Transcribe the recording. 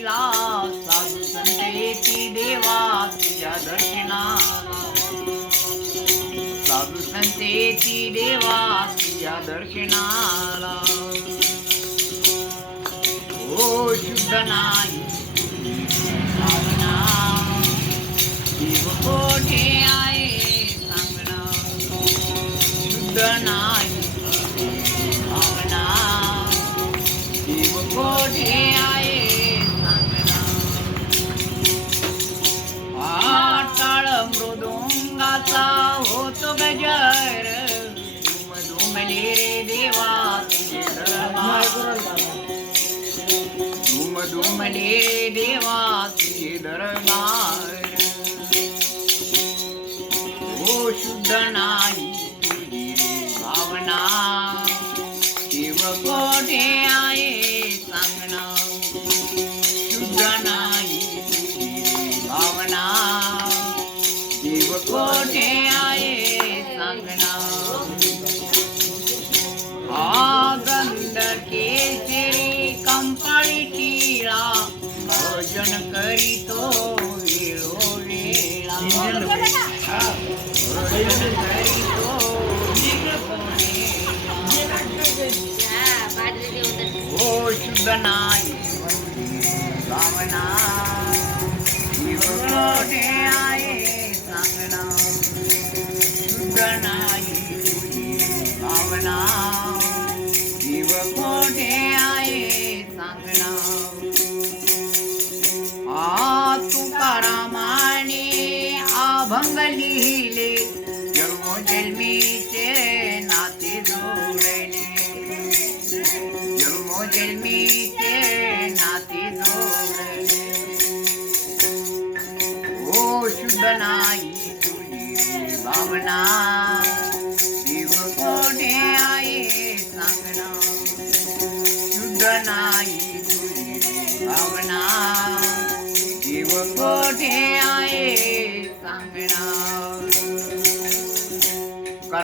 मिला साधु संतेची देवा दर्शना साधु संतेची देवा तुझ्या ओ शुद्ध नाही कोठे सांगणा शुद्ध नाही भावना देव कोठे देवा तुझे दरबार ओ शुद्ध नाही भावना शिव कोठे आहे सांगणं शुद्ध नाही भावना जीव कोठे भजन करीतो वेळोवेळा भजन करीतो हो शुद्ध नाही भावना जीव अभंग लिहिले जन्मोजन्मीचे नाते जोडले जन्मोजन्मीचे नाते जोडले ओ शुद्ध नाही तुझी भावना जीव कोठे आहे सांगणं शुद्ध नाही तुझी भावना जीव कोठे